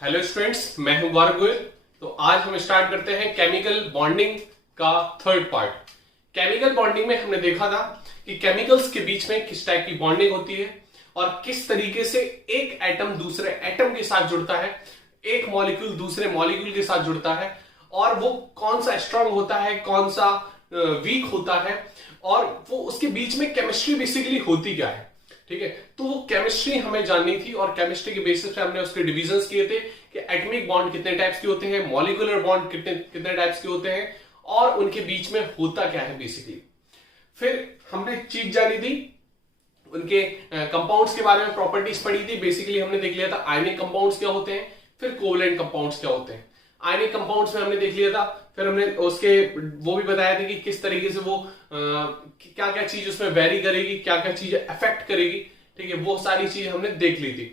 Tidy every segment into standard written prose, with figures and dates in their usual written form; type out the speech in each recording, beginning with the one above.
Hello students, मैं हूं गौरव गोयल। तो आज हम स्टार्ट करते हैं केमिकल बॉन्डिंग का थर्ड पार्ट। केमिकल बॉन्डिंग में हमने देखा था कि केमिकल्स के बीच में किस टाइप की बॉन्डिंग होती है और किस तरीके से एक एटम दूसरे एटम के साथ जुड़ता है, एक मॉलिक्यूल दूसरे मॉलिक्यूल के साथ जुड़ता है और वो कौन सा स्ट्रांग होता है, कौन सा वीक होता है और वो उसके बीच में केमिस्ट्री बेसिकली होती क्या है। ठीक है, तो वो केमिस्ट्री हमें जाननी थी और केमिस्ट्री के बेसिस पे हमने उसके डिविजन्स किए थे कि एटॉमिक बॉन्ड कितने टाइप्स के होते हैं, मॉलिक्यूलर बॉन्ड कितने कितने टाइप्स के होते हैं और उनके बीच में होता क्या है बेसिकली। फिर हमने चीज जानी थी, उनके कंपाउंड्स के बारे में प्रॉपर्टीज पढ़ी थी। बेसिकली हमने देख लिया था आयनिक कंपाउंड्स क्या होते हैं, फिर कोवलेंट कंपाउंड्स क्या होते हैं। आयनिक कंपाउंड्स में हमने देख लिया था, फिर हमने उसके वो भी बताया था कि किस तरीके से वो क्या क्या चीज उसमें वेरी करेगी, क्या क्या चीज अफेक्ट करेगी। ठीक है, वो सारी चीज हमने देख ली थी।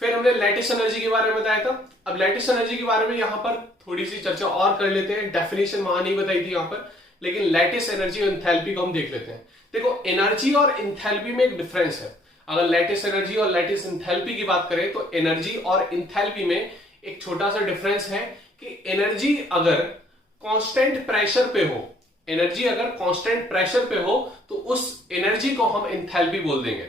फिर हमने लैटिस एनर्जी के बारे में बताया था। अब लैटिस एनर्जी के बारे में यहां पर थोड़ी सी चर्चा और कर लेते हैं। डेफिनेशन वहां नहीं बताई थी यहां पर, लेकिन लैटिस एनर्जी और एंथैल्पी को हम देख लेते हैं। देखो, एनर्जी और एंथैल्पी में एक डिफरेंस है। अगर लैटिस एनर्जी और लैटिस एंथैल्पी की बात करें तो एनर्जी और एंथैल्पी में एक छोटा सा डिफरेंस है कि एनर्जी अगर कांस्टेंट प्रेशर पे हो, एनर्जी अगर कांस्टेंट प्रेशर पे हो तो उस एनर्जी को हम एंथैल्पी बोल देंगे।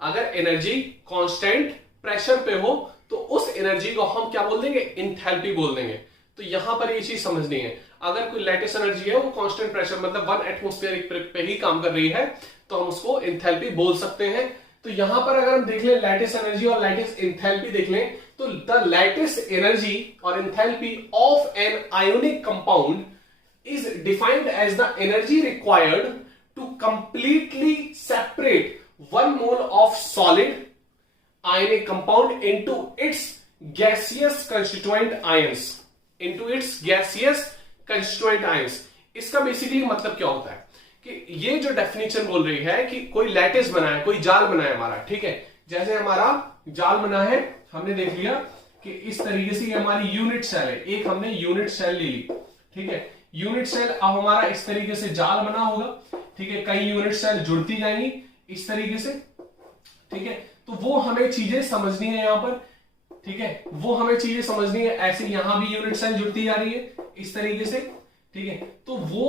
अगर एनर्जी कांस्टेंट प्रेशर पे हो तो उस एनर्जी को हम क्या बोल देंगे, एंथैल्पी बोल देंगे। तो यहां पर ये चीज समझनी है। अगर कोई लैटिस एनर्जी है वो कांस्टेंट प्रेशर मतलब 1 एटमॉस्फेयर पे ही काम कर रही है तो हम उसको एंथैल्पी बोल सकते हैं। तो यहां पर अगर हम देख लें लैटिस एनर्जी और लैटिस एंथैल्पी देख लें तो द लैटिस एनर्जी और enthalpy of an ionic compound is defined as the energy required to completely separate 1 mole of solid ionic compound into its gaseous constituent ions, into its gaseous constituent ions। इसका basically मतलब क्या होता है कि ये जो definition बोल रही है कि कोई लैटिस बना है, कोई जाल बना है हमारा। ठीक है, जैसे हमारा जाल बना है, हमने देख लिया कि इस तरीके से ये हमारी यूनिट सेल है। एक हमने यूनिट सेल ले ली। ठीक है, यूनिट सेल अब हमारा इस तरीके से जाल बना होगा। ठीक है, कई यूनिट सेल जुड़ती जाएंगी इस तरीके से। ठीक है, तो वो हमें चीजें समझनी है यहां पर। ठीक है, वो हमें चीजें समझनी है। ऐसे यहां भी यूनिट सेल जुड़ती जा रही है इस तरीके से। ठीक है, तो वो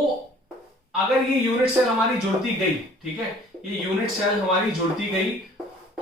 अगर ये यूनिट सेल हमारी जुड़ती गई, ठीक है, ये यूनिट सेल हमारी जुड़ती गई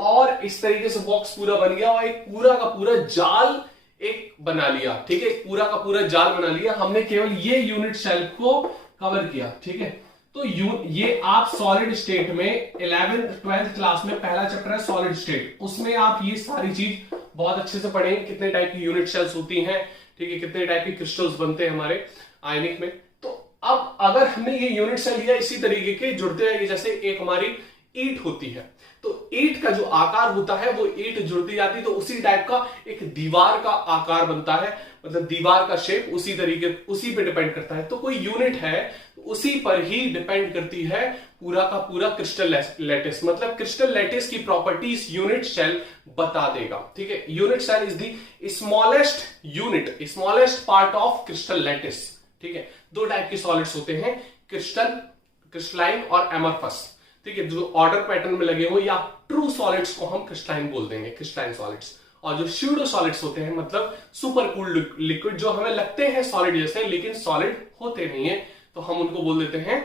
और इस तरीके से बॉक्स पूरा बन गया और एक पूरा का पूरा जाल एक बना लिया। ठीक है, पूरा का पूरा जाल बना लिया हमने, केवल ये यूनिट सेल को कवर किया। ठीक है, तो ये आप सॉलिड स्टेट में 11th 12th क्लास में पहला चैप्टर है सॉलिड स्टेट, उसमें आप ये सारी चीज बहुत अच्छे से पढ़ेंगे। कितने टाइप की यूनिट सेल्स होती हैं, ठीक है, कितने टाइप के क्रिस्टल्स बनते हैं हमारे आयनिक में। तो अब अगर हमने ये यूनिट सेल लिया इसी तरीके के जुड़ते हैं, जैसे एक हमारी ईंट होती है तो ईंट का जो आकार होता है वो ईंट जुड़ती जाती है तो उसी टाइप का एक दीवार का आकार बनता है, मतलब दीवार का शेप उसी तरीके उसी पे डिपेंड करता है। तो कोई यूनिट है उसी पर ही डिपेंड करती है पूरा का पूरा क्रिस्टल लैटिस, मतलब क्रिस्टल लैटिस की प्रॉपर्टीज यूनिट सेल बता देगा। ठीक है, unit cell is the smallest unit, smallest part of crystal lattice. ठीक है, दो टाइप के सॉलिड्स होते हैं, क्रिस्टलाइन और एमरफस। ठीक है, जो ऑर्डर पैटर्न में लगे हो या ट्रू सॉलिड्स को हम क्रिस्टलाइन बोल देंगे, क्रिस्टलाइन सॉलिड्स। और जो स्यूडो सॉलिड्स होते हैं मतलब सुपर कूल्ड लिक्विड, जो हमें लगते हैं सॉलिड जैसे लेकिन सॉलिड होते नहीं है, तो हम उनको बोल देते हैं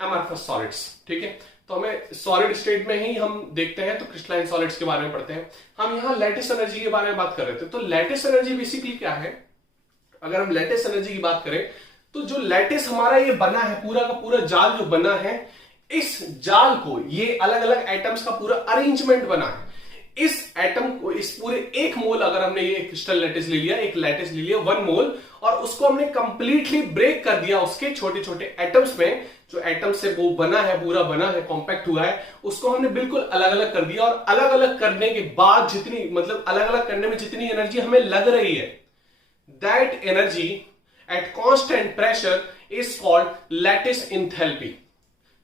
एमरफस सॉलिड्स। ठीक है, तो हमें सॉलिड स्टेट में ही हम देखते हैं तो क्रिस्टलाइन सॉलिड्स के बारे में पढ़ते हैं। हम यहां लैटिस एनर्जी के बारे में बात कर रहे थे। तो लैटिस एनर्जी बेसिकली क्या है, अगर हम लैटिस एनर्जी की बात करें तो जो लैटिस हमारा ये बना है, पूरा का पूरा जाल जो बना है, इस जाल को ये अलग अलग एटम्स का पूरा अरेंजमेंट बना है। इस एटम को, इस पूरे 1 मोल अगर हमने ये क्रिस्टल लैटिस ले लिया, एक लैटिस ले लिया 1 मोल, और उसको हमने कंप्लीटली ब्रेक कर दिया उसके छोटे छोटे एटम्स में, जो एटम से वो बना है, पूरा बना है, कॉम्पैक्ट हुआ है, उसको हमने बिल्कुल अलग अलग कर दिया। और अलग अलग करने के बाद जितनी, मतलब अलग अलग करने में जितनी एनर्जी हमें लग रही है, that energy at constant pressure is called lattice enthalpy.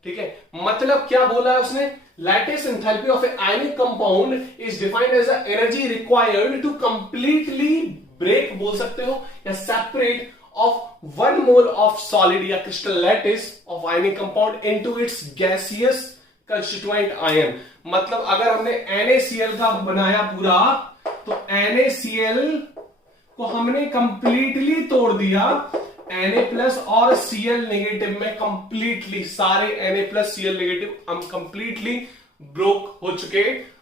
ठीक है, मतलब क्या बोला है उसने, lattice enthalpy of a ionic compound is defined as the energy required to completely break बोल सकते हो या separate of 1 mole of solid या crystal lattice of ionic compound into its gaseous constituent ion. मतलब अगर हमने NaCl का बनाया पूरा, तो NaCl को हमने कंप्लीटली तोड़ दिया Na+ और Cl नेगेटिव में, कंप्लीटली सारे Na+ Cl नेगेटिव हम कंप्लीटली ब्रोक हो चुके,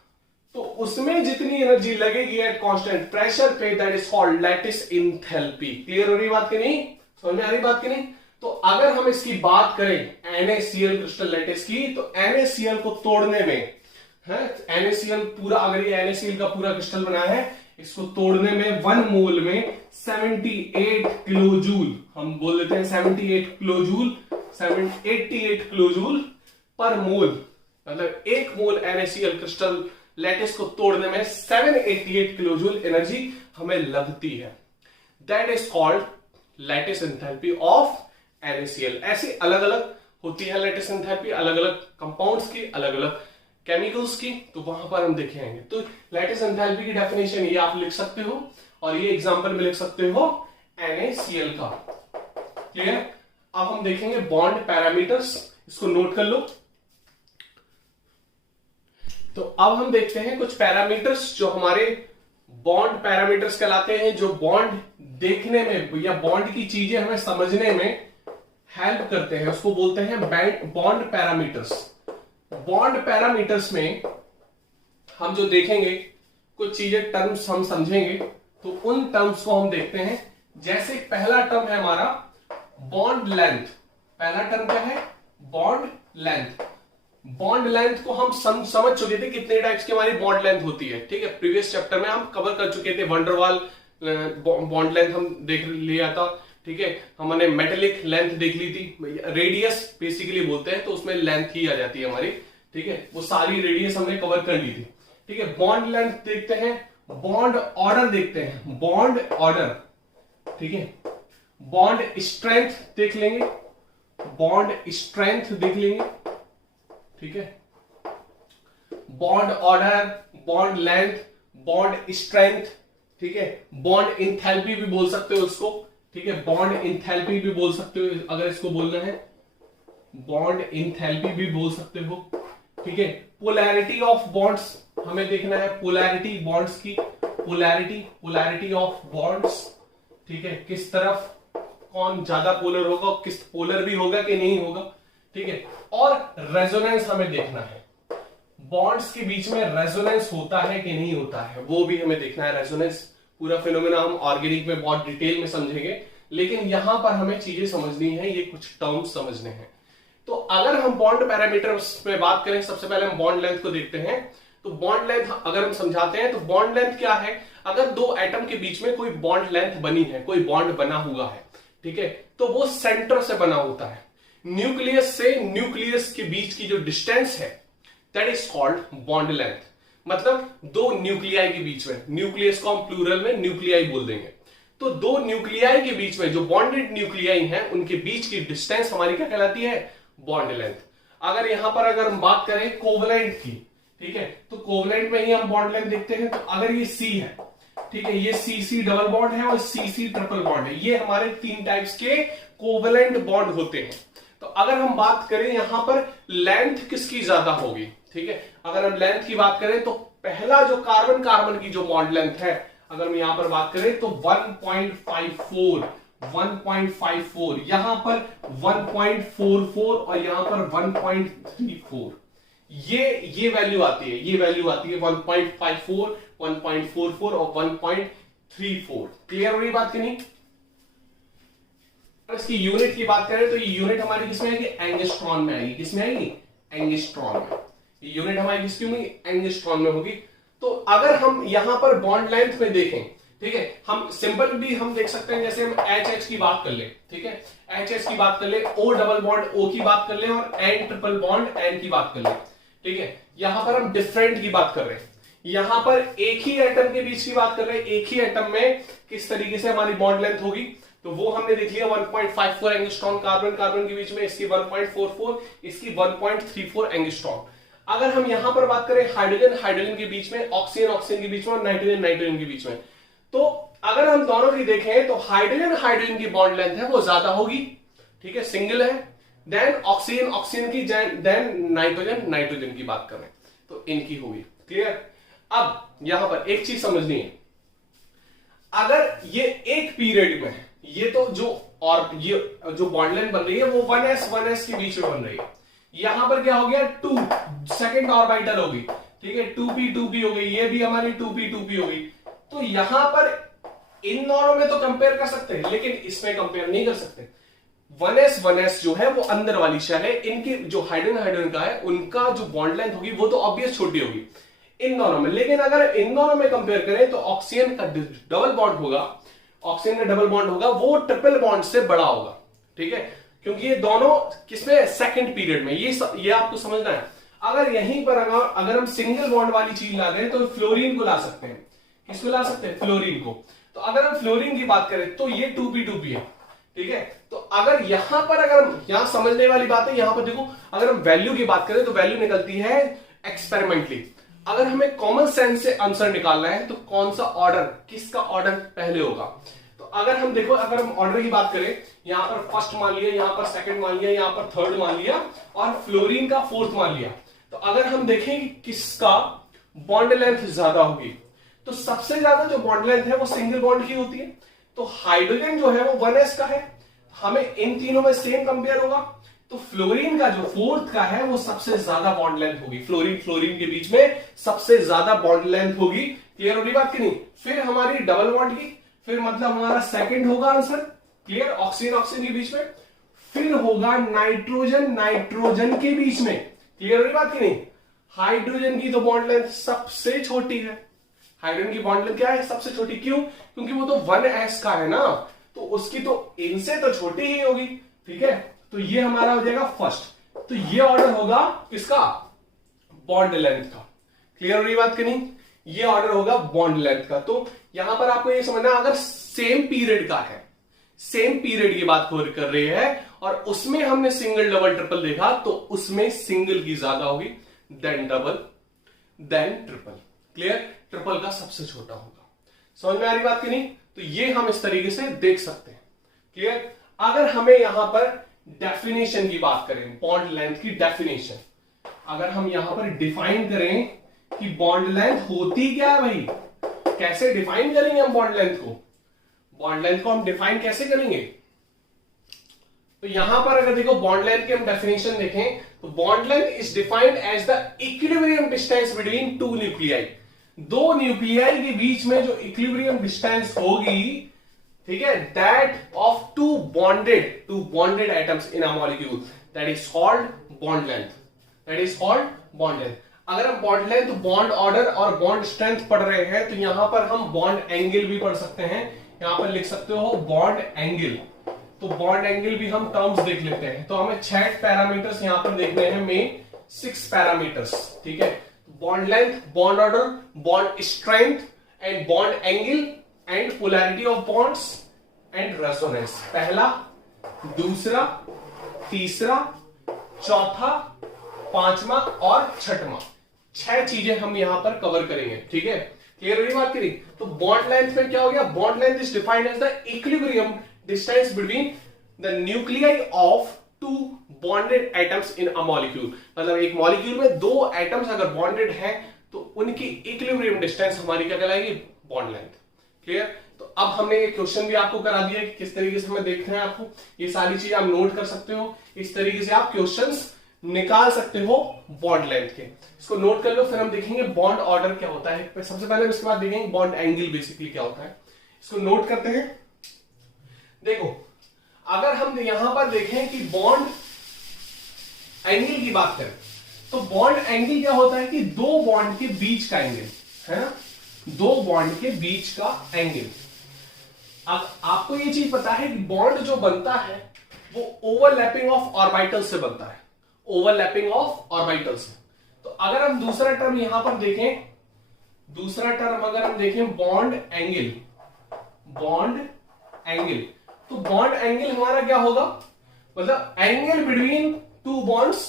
तो उसमें जितनी एनर्जी लगेगी एट कांस्टेंट प्रेशर पे, that is called lattice enthalpy. Clear हो रही बात की नहीं, समझ में आ रही बात की नहीं? तो अगर हम इसकी बात करें NaCl क्रिस्टल लैटिस की, तो NaCl को तोड़ने में NaCl पूरा, अगर ये NaCl का पूरा क्रिस्टल बना है, इसको तोड़ने में 1 मोल में 78 किलो जूल, हम बोल देते हैं 78 किलो जूल, 88 किलो जूल पर मोल, मतलब 1 मोल NaCl क्रिस्टल लैटिस को तोड़ने में 788 किलो जूल एनर्जी हमें लगती है। That is called lattice enthalpy of NaCl। ऐसी अलग अलग होती है लैटिस एंथैल्पी, अलग अलग कंपाउंड्स की, अलग अलग केमिकल्स की, तो वहां पर हम देखेंगे। तो लैटिस एंथैल्पी की डेफिनेशन ये आप लिख सकते हो, और ये एग्जांपल में लिख सकते हो NaCl का। क्लियर? अब हम देखेंगे बॉन्ड पैरामीटर्स, इसको नोट कर लो। तो अब हम देखते हैं कुछ पैरामीटर्स जो हमारे बॉन्ड पैरामीटर्स कहलाते हैं, जो बॉन्ड देखने में या बॉन्ड की चीजें हमें समझने में हेल्प करते हैं, उसको बोलते हैं बॉन्ड पैरामीटर्स। बॉन्ड पैरामीटर्स में हम जो देखेंगे कुछ चीजें, टर्म्स हम समझेंगे, तो उन टर्म्स को हम देखते हैं। जैसे पहला टर्म है हमारा बॉन्ड लेंथ। पहला टर्म क्या है? Bond length. बॉन्ड लेंथ को हम समझ चुके थे कितने टाइप्स की हमारी बॉन्ड लेंथ होती है, ठीक है। प्रीवियस चैप्टर में हम कवर कर चुके थे, वंडरवाल बॉन्ड लेंथ हम देख लिया था, ठीक है। हमने मेटेलिक लेंथ देख ली थी, रेडियस बेसिकली बोलते हैं, तो उसमें लेंथ ही आ जाती है हमारी, ठीक है। वो सारी रेडियस हमने कवर कर ली थी, ठीक है। बॉन्ड लेंथ देखते हैं, बॉन्ड ऑर्डर देखते हैं, बॉन्ड ऑर्डर, ठीक है। बॉन्ड स्ट्रेंथ देख लेंगे, बॉन्ड स्ट्रेंथ देख लेंगे, ठीक है। Bond order, bond length, bond strength, ठीक है। बॉन्ड इंथैल्पी भी बोल सकते हो उसको, ठीक है। बॉन्ड इंथैल्पी भी बोल सकते हो, अगर इसको बोलना है बॉन्ड इंथैल्पी भी बोल सकते हो, ठीक है। पोलैरिटी ऑफ बॉन्ड्स हमें देखना है, पोलैरिटी बॉन्ड्स की, पोलैरिटी ऑफ बॉन्ड्स, ठीक है। किस तरफ कौन ज्यादा पोलर होगा, किस पोलर भी होगा कि नहीं होगा, ठीक है। और रेजोनेंस हमें देखना है, बॉन्ड्स के बीच में रेजोनेंस होता है कि नहीं होता है, वो भी हमें देखना है। रेजोनेंस पूरा फिनोमेना हम ऑर्गेनिक में बहुत डिटेल में समझेंगे, लेकिन यहां पर हमें चीजें समझनी है, ये कुछ टर्म्स समझने हैं। तो अगर हम बॉन्ड पैरामीटर्स में बात करें, सबसे पहले हम बॉन्ड लेंथ को देखते हैं। तो बॉन्ड लेंथ अगर हम समझाते हैं, तो बॉन्ड लेंथ क्या है? अगर दो एटम के बीच में कोई बॉन्ड लेंथ बनी है, कोई बॉन्ड बना हुआ है, ठीक है, तो वो सेंटर से बना होता है। न्यूक्लियस से न्यूक्लियस के बीच की जो डिस्टेंस है, that is called bond length. मतलब दो न्यूक्लियाई के बीच में, न्यूक्लियस को हम प्लूरल में न्यूक्लियाई बोल देंगे, तो दो न्यूक्लियाई के बीच में जो बॉन्डेड न्यूक्लियाई हैं, उनके बीच की डिस्टेंस हमारी क्या कहलाती है? Bond length. अगर यहां पर अगर हम बात करें कोवलेंट की, ठीक है, तो कोवलेंट में ही हम बॉन्ड लेंथ देखते हैं। तो अगर ये C है, ठीक है, ये CC डबल बॉन्ड है और CC ट्रिपल बॉन्ड है, ये हमारे 3 टाइप्स के कोवलेंट बॉन्ड होते हैं। तो अगर हम बात करें यहां पर लेंथ किसकी ज्यादा होगी, ठीक है, अगर हम लेंथ की बात करें, तो पहला जो कार्बन कार्बन की जो बॉन्ड लेंथ है, अगर हम यहां पर बात करें, तो 1.54, यहां पर 1.44 और यहां पर 1.34, ये वैल्यू आती है, ये वैल्यू आती है 1.54, 1.44 और 1.34। क्लियर हो रही बात की नहीं? इसकी यूनिट की बात करें, तो ये यूनिट हमारी किसमें आएगी? एंगस्ट्रॉन में आएगी। किसमें आएगी? एंगस्ट्रॉन में। यूनिट हमारी किसकी होगी? एंगस्ट्रॉन में होगी। तो अगर हम यहां पर बॉन्ड लेंथ में देखें, ठीक है, हम सिंपल भी हम देख सकते हैं, जैसे हम HH की बात कर ले, ठीक है, HH की बात कर ले, O डबल बॉन्ड O की बात कर ले और N ट्रिपल बॉन्ड N की बात कर ले, ठीक है। यहां पर हम डिफरेंट की बात कर रहे हैं, यहां पर एक ही एटम के बीच की बात कर रहे हैं, एक ही एटम में किस तरीके से हमारी बॉन्ड लेंथ होगी, तो वो हमने देख लिया 1.54 एंगस्ट्रॉन कार्बन कार्बन के बीच में, इसकी 1.44, इसकी 1.34 एंगस्ट्रॉन। अगर हम यहां पर बात करें हाइड्रोजन हाइड्रोजन के बीच में, ऑक्सीजन ऑक्सीजन के बीच में और नाइट्रोजन नाइट्रोजन के बीच में, तो अगर हम दोनों की देखें, तो हाइड्रोजन हाइड्रोजन की बॉन्ड लेंथ है वो ज्यादा होगी, ठीक है, सिंगल है, देन ऑक्सीजन ऑक्सीजन की, देन नाइट्रोजन नाइट्रोजन की बात करें तो इनकी होगी। क्लियर? अब यहां पर एक चीज समझनी है, अगर ये एक पीरियड में है, ये तो जो और ये जो बॉन्ड लेंथ बन रही है वो 1s के बीच में बन रही है। यहां पर क्या हो गया 2 सेकेंड ऑर्बिटल होगी, ठीक है, 2p हो गई, ये भी हमारी 2p हो गई। तो यहां पर इन दोनों में तो कंपेयर कर सकते हैं, लेकिन इसमें कंपेयर नहीं कर सकते। 1s जो है वो अंदर वाली शेल है, इनकी जो हाइड्रोजन का है उनका जो बॉन्ड लेंथ होगी वो तो ऑब्वियस छोटी होगी इन दोनों में। लेकिन अगर इन दोनों में कंपेयर करें तो ऑक्सीजन का डबल बॉन्ड होगा, ऑक्सीजन का डबल बॉन्ड होगा वो ट्रिपल बॉन्ड से बड़ा होगा, ठीक है, क्योंकि ये दोनों किसमें सेकंड पीरियड में, ये आपको समझना है। अगर यहीं पर अगर हम सिंगल बॉन्ड वाली चीज ला दें तो फ्लोरीन को ला सकते हैं। किसको ला सकते हैं? फ्लोरीन को। तो अगर हम फ्लोरीन की बात करें तो ये 2p है, ठीक है। तो अगर यहां पर अगर हम यहां समझने वाली बात है, यहां पर देखो अगर हम वैल्यू की बात करें तो वैल्यू निकलती है एक्सपेरिमेंटली। अगर हमें कॉमन सेंस से आंसर निकालना है तो कौन सा ऑर्डर, किसका ऑर्डर पहले होगा। तो अगर हम देखो, अगर हम ऑर्डर की बात करें, यहां पर फर्स्ट मान लिया, यहां पर सेकंड मान लिया, यहां पर थर्ड मान लिया और फ्लोरीन का फोर्थ मान लिया। तो अगर हम देखें कि किसका बॉन्ड लेंथ ज्यादा होगी, तो सबसे ज्यादा जो बॉन्ड लेंथ है वो सिंगल बॉन्ड की होती है। तो हाइड्रोजन जो है वो 1s का है, हमें इन तीनों में सेम कंपेयर होगा। तो फ्लोरीन का जो फोर्थ का है वो सबसे ज्यादा बॉन्ड लेंथ होगी, फ्लोरीन के बीच में सबसे ज्यादा बॉन्ड लेंथ होगी। क्लियर हो रही बात कि नहीं? फिर हमारी डबल बॉन्ड की, फिर मतलब हमारा सेकंड होगा आंसर, क्लियर, ऑक्सीजन के बीच में। फिर होगा नाइट्रोजन के बीच में, क्लियर हो रही बात कि नहीं? हाइड्रोजन की तो बॉन्ड लेंथ सबसे छोटी है, हाइड्रोजन की बॉन्ड लेंथ क्या है? सबसे छोटी। क्यों? क्योंकि वो तो 1s का है ना, तो उसकी तो इनसे तो छोटी ही होगी, ठीक है। तो ये हमारा हो जाएगा फर्स्ट। तो ये ऑर्डर होगा किसका? बॉन्ड लेंथ का। क्लियर हो रही बात कि नहीं? ये ऑर्डर होगा बॉन्ड लेंथ का। तो यहां पर आपको ये समझना, अगर सेम पीरियड का है, सेम पीरियड की बात कर रहे हैं और उसमें हमने सिंगल डबल ट्रिपल देखा, तो उसमें सिंगल की ज्यादा होगी then double then triple. Clear? Triple का सबसे छोटा होगा। समझ में आ रही बात की नहीं? तो ये हम इस तरीके से देख सकते हैं। क्लियर? अगर हमें यहां पर डेफिनेशन की बात करें, बॉन्ड लेंथ की डेफिनेशन, अगर हम यहां पर डिफाइन करें कि बॉन्ड लेंथ होती क्या है भाई, कैसे डिफाइन करेंगे हम बॉन्ड लेंथ को? बॉन्ड लेंथ को हम डिफाइन कैसे करेंगे? तो यहां पर अगर देखो बॉन्ड लेंथ की हम डेफिनेशन देखें तो bond length is defined as the equilibrium distance between two nuclei. दो न्यूक्लियाई के बीच में जो इक्विलिब्रियम डिस्टेंस होगी, ठीक है, that of two bonded atoms in a molecule, that is called bond length, that is called bond length. अगर हम बॉन्ड लेंथ, बॉन्ड ऑर्डर और बॉन्ड स्ट्रेंथ पढ़ रहे हैं तो यहां पर हम बॉन्ड एंगल भी पढ़ सकते हैं। यहां पर लिख सकते हो बॉन्ड एंगल। तो बॉन्ड एंगल भी हम टर्म्स देख लेते हैं। तो हमें 6 पैरामीटर्स यहां पर देखने हैं, में 6 पैरामीटर्स, ठीक है। Bond length, bond order, bond strength and bond angle and polarity of bonds and resonance. पहला, दूसरा, तीसरा, चौथा, पांचवा और छठवां, 6 चीजें हम यहां पर कवर करेंगे, ठीक है। क्लियर हुई बात करी? तो बॉन्ड लेंथ में क्या हो गया? Bond length is defined as the equilibrium distance between the nuclei of two bonded atoms in a molecule. मतलब एक मॉलिक्यूल में दो एटम्स अगर बॉन्डेड हैं तो उनकी इक्विलिब्रियम डिस्टेंस हमारी क्या कहलाएगी? Bond length. क्लियर? तो अब हमने ये क्वेश्चन भी आपको करा दिया कि किस तरीके से हमें देखना है आपको। ये सारी चीजें आप नोट कर सकते हो, इस तरीके से आप क्वेश्चंस निकाल सकते हो बॉन्ड लेंथ के। इसको नोट कर लो, फिर हम देखेंगे बॉन्ड ऑर्डर क्या होता है सबसे पहले, उसके बाद देखेंगे बॉन्ड एंगल बेसिकली क्या होता है। इसको नोट करते हैं। देखो, अगर हम यहां पर देखें कि बॉन्ड एंगल की बात करें तो बॉन्ड एंगल क्या होता है कि दो बॉन्ड के बीच का एंगल है ना, दो बॉन्ड के बीच का एंगल। अब आपको ये चीज पता है कि बॉन्ड जो बनता है वो ओवरलैपिंग ऑफ ऑर्बिटल से बनता है, ओवरलैपिंग ऑफ ऑर्बिटल से। तो अगर हम दूसरा टर्म यहां पर देखें, दूसरा टर्म अगर हम देखें बॉन्ड एंगल, बॉन्ड एंगल, तो बॉन्ड एंगल हमारा क्या होगा? मतलब angle between two bonds,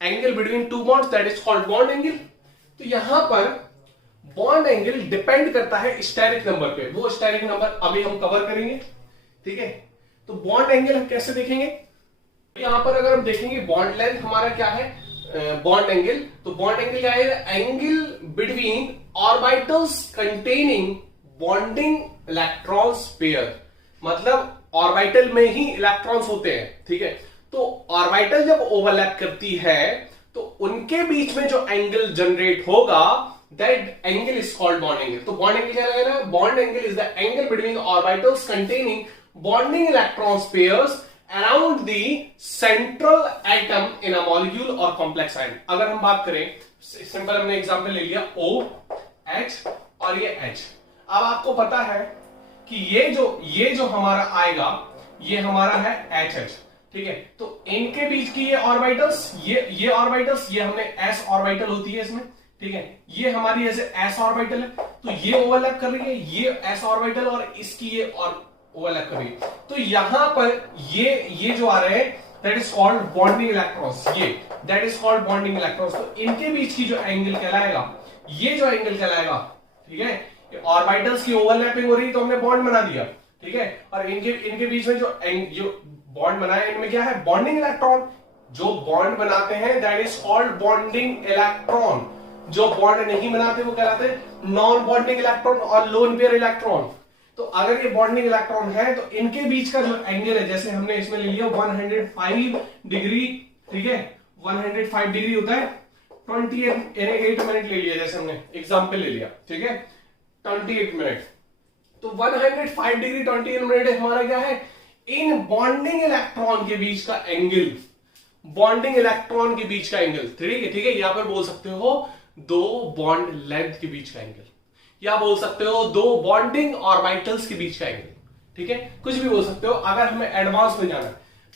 angle between two bonds, that is called bond angle. तो यहां पर बॉन्ड एंगल डिपेंड करता है स्टेरिक नंबर पे, वो स्टेरिक नंबर अभी हम कवर करेंगे, ठीक है। तो बॉन्ड एंगल हम कैसे देखेंगे? यहां पर अगर हम देखेंगे बॉन्ड लेंथ हमारा क्या है, बॉन्ड एंगल, तो बॉन्ड एंगल क्या है? Angle between orbitals containing bonding electrons pair, मतलब ऑर्बिटल में ही इलेक्ट्रॉन्स होते हैं, ठीक है। तो ऑर्बिटल जब ओवरलैप करती है तो उनके बीच में जो एंगल जनरेट होगा, that angle is called bond angle. तो बॉन्ड एंगल क्या लगेगा? Bond angle is the angle between orbitals containing bonding electrons pairs around the central atom in a molecule और कॉम्प्लेक्स आयन। अगर हम बात करें, सिंपल हमने एग्जांपल ले लिया O H और ये H। अब आपको पता है कि ये जो हमारा आएगा, ये हमारा है HH, ठीक है। तो इनके बीच की ये ऑर्बिटल्स, ये ऑर्बिटल्स, ये हमने s ऑर्बिटल होती है इसमें, ठीक है। ये हमारी ऐसे s ऑर्बिटल है, तो ये ओवरलैप कर रही है, ये s ऑर्बिटल और इसकी ये और ओवरलैप कर रही है। तो यहां पर ये जो आ रहे हैं, that is called bonding electrons, ये that is called bonding electrons. तो इनके बीच की जो एंगल कहलाएगा, ये जो एंगल कहलाएगा, ठीक है। ऑर्बिटल्स की ओवरलैपिंग हो रही है तो हमने बॉन्ड बना दिया, ठीक है। और इनके बीच में जो बॉन्ड बनाया, इनमें क्या है? Bonding electron. जो बॉन्ड बनाते हैं that is called bonding electron. जो बॉन्ड नहीं बनाते वो कहलाते हैं नॉन बॉन्डिंग इलेक्ट्रॉन और लोन पेयर इलेक्ट्रॉन। तो अगर ये बॉन्डिंग इलेक्ट्रॉन है तो इनके बीच का जो एंगल है, जैसे हमने इसमें ले लिया 105 डिग्री, ठीक है। 105 डिग्री होता है 28 मिनट ले लिया, जैसे हमने एग्जाम्पल ले लिया, ठीक है, 28 मिनट। तो 105 डिग्री 28 मिनट हमारा क्या है? इन बॉन्डिंग इलेक्ट्रॉन के बीच का एंगल, बॉन्डिंग इलेक्ट्रॉन के बीच का एंगल, ठीक है। यहां पर बोल सकते हो दो बॉन्ड लेंथ के बीच का एंगल, या बोल सकते हो दो बॉन्डिंग ऑर्बिटल्स के बीच का एंगल, ठीक है। कुछ भी बोल सकते हो। अगर हमें एडवांस में जाना है,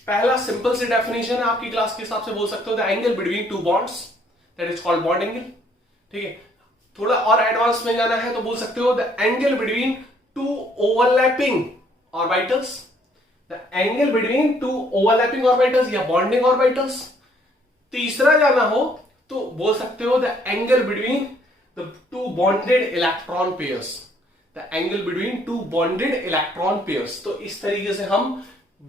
पहला सिंपल सी डेफिनेशन है आपकी क्लास के हिसाब से, बोल सकते हो the angle between two bonds, that is called bond angle, ठीक है। थोड़ा और एडवांस में जाना है तो बोल सकते हो the angle between two overlapping orbitals, the angle between two overlapping orbitals या बॉन्डिंग ऑर्बिटल्स। तीसरा जाना हो तो बोल सकते हो the angle between the two bonded electron pairs, the angle between two bonded electron pairs. तो इस तरीके से हम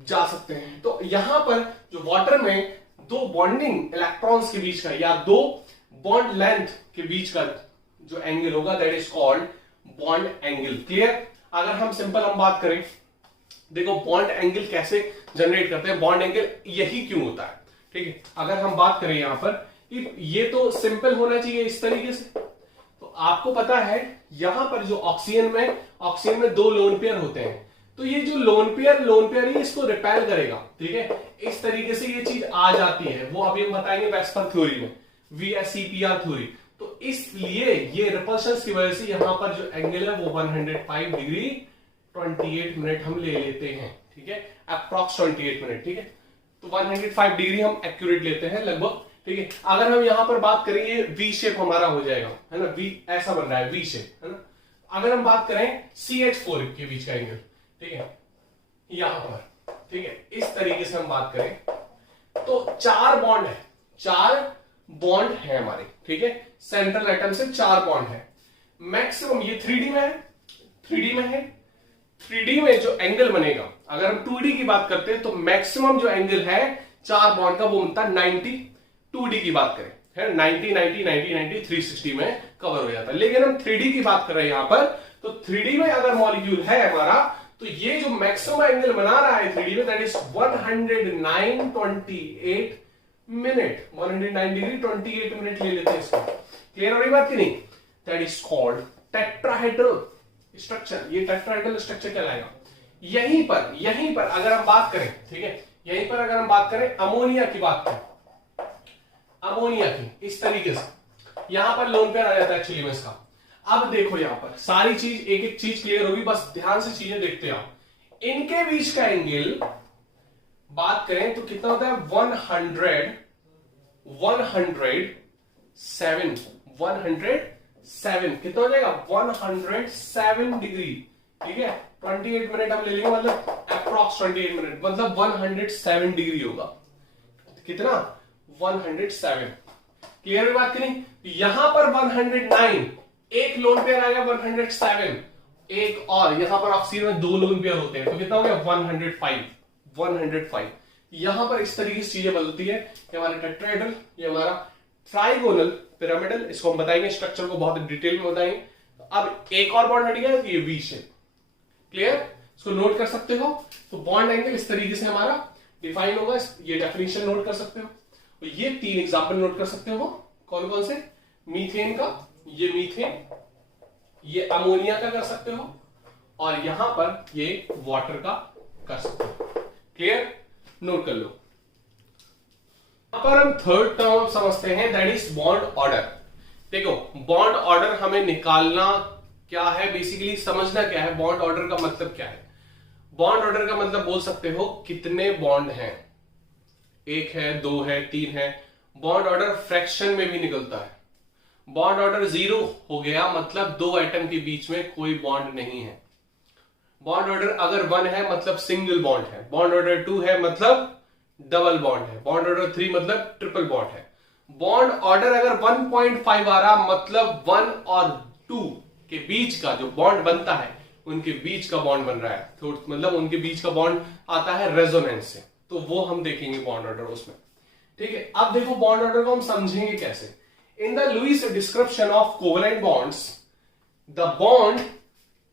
जा सकते हैं। तो यहां पर जो वाटर में दो बॉन्डिंग इलेक्ट्रॉन्स के बीच का या दो बॉन्ड लेंथ के बीच का जो एंगल होगा, that is called bond angle. Clear? अगर हम सिंपल बात करें, देखो बॉन्ड एंगल कैसे जनरेट करते हैं, बॉन्ड एंगल यही क्यों होता है, ठीक है। अगर हम बात करें यहां पर, ये तो सिंपल होना चाहिए इस तरीके से। तो आपको पता है यहां पर जो ऑक्सीजन में दो लोन पेयर होते हैं, तो ये जो लोन पेयर ही इसको रिपेल करेगा, ठीक है। इस तरीके से ये चीज आ जाती है, वो अभी हम बताएंगे वेस्पर थ्योरी में, VSEPR थ्योरी। तो इसलिए ये रिपल्शन की वजह से यहां पर जो एंगल है वो 105 डिग्री 28 मिनट हम ले लेते हैं, ठीक है, अप्रॉक्स 28 मिनट, ठीक है। तो 105 डिग्री हम एक्यूरेट लेते हैं लगभग, ठीक है। अगर हम यहां पर बात करें, ये V शेप हमारा हो जाएगा, है ना, V ऐसा बन रहा है, V शेप, है ना। अगर हम बात करें CH4 के बीच का एंगल, ठीक है, यहां पर, ठीक है, इस तरीके से हम बात करें तो चार बॉन्ड है हमारे, ठीक है। सेंट्रल एटम से चार बॉन्ड है मैक्सिमम। ये 3D में है, 3D में जो एंगल बनेगा, अगर हम 2D की बात करते हैं तो मैक्सिमम जो एंगल है चार बॉन्ड का वो बनता है 90। 2D की बात करें है 90 360 में कवर हो जाता है। लेकिन हम 3D की बात कर रहे हैं यहां पर, तो 3D में अगर मॉलिक्यूल है हमारा, तो ये जो मैक्सिमम एंगल बना रहा है 3D में, that is 109.28 minute, 109 degree 28 minute ले लेते हैं इसको। क्लियर हो रही बात की नहीं? That is called tetrahedral structure. ये टेट्राहेड्रल स्ट्रक्चर कहलाएगा। यहीं पर अगर हम बात करें, ठीक है, यहीं पर अगर हम बात करें अमोनिया की बात करें, अमोनिया की इस तरीके से यहां पर लोन पेयर आ जाता है एक्चुअली में इसका। अब देखो यहां पर सारी चीज एक एक चीज क्लियर होगी, बस ध्यान से चीजें देखते आओ। इनके बीच का एंगल बात करें तो कितना होता है 107 कितना हो जाएगा 107 डिग्री, ठीक है। 28 मिनट हम ले लेंगे, मतलब अप्रॉक्स 28 मिनट, मतलब 107 डिग्री होगा। कितना 107। क्लियर है बात की नहीं? यहां पर 109, एक लोन पेयर आ गया 107, एक और यहां पर ऑक्सीजन में दो लोन पेयर होते हैं, तो कितना हो गया 105। यहां पर इस तरीके से चीजें बदलती है। ये हमारा टेट्राहेड्रल, ये हमारा ट्राइगोनल पिरामिडल, इसको हम बताएंगे, स्ट्रक्चर को बहुत डिटेल में बताएंगे। अब एक और बॉन्ड हट गया, ये वी शेप। क्लियर? इसको नोट कर सकते हो। तो बॉन्ड एंगल इस तरीके से हमारा डिफाइन होगा, ये डेफिनेशन नोट कर सकते हो। तो ये 3 एग्जाम्पल नोट कर सकते हो। कौन कौन से? मीथेन का, ये मीथेन, ये अमोनिया का कर सकते हो, और यहां पर ये वाटर का कर सकते हो। क्लियर? नोट कर लो। यहां पर हम थर्ड टर्म समझते हैं, दैट इज बॉन्ड ऑर्डर। देखो, बॉन्ड ऑर्डर हमें निकालना क्या है, बेसिकली समझना क्या है, बॉन्ड ऑर्डर का मतलब क्या है। बॉन्ड ऑर्डर का मतलब बोल सकते हो कितने बॉन्ड हैं, 1 है, 2 है, 3 है। बॉन्ड ऑर्डर फ्रैक्शन में भी निकलता है। बॉन्ड ऑर्डर 0 हो गया मतलब 2 एटम के बीच में कोई बॉन्ड नहीं है। बॉन्ड ऑर्डर अगर 1 है मतलब सिंगल बॉन्ड है। बॉन्ड ऑर्डर 2 है मतलब डबल बॉन्ड है। बॉन्ड ऑर्डर 3 मतलब ट्रिपल बॉन्ड है। बॉन्ड ऑर्डर अगर 1.5 आ रहा मतलब 1 और 2 के बीच का जो बॉन्ड बनता है, उनके बीच का बॉन्ड बन रहा है, तो मतलब उनके बीच का बॉन्ड आता है रेजोनेंस से, तो वो हम देखेंगे बॉन्ड ऑर्डर उसमें। ठीक है, अब देखो बॉन्ड ऑर्डर को हम समझेंगे कैसे। In the Lewis description of covalent bonds, the bond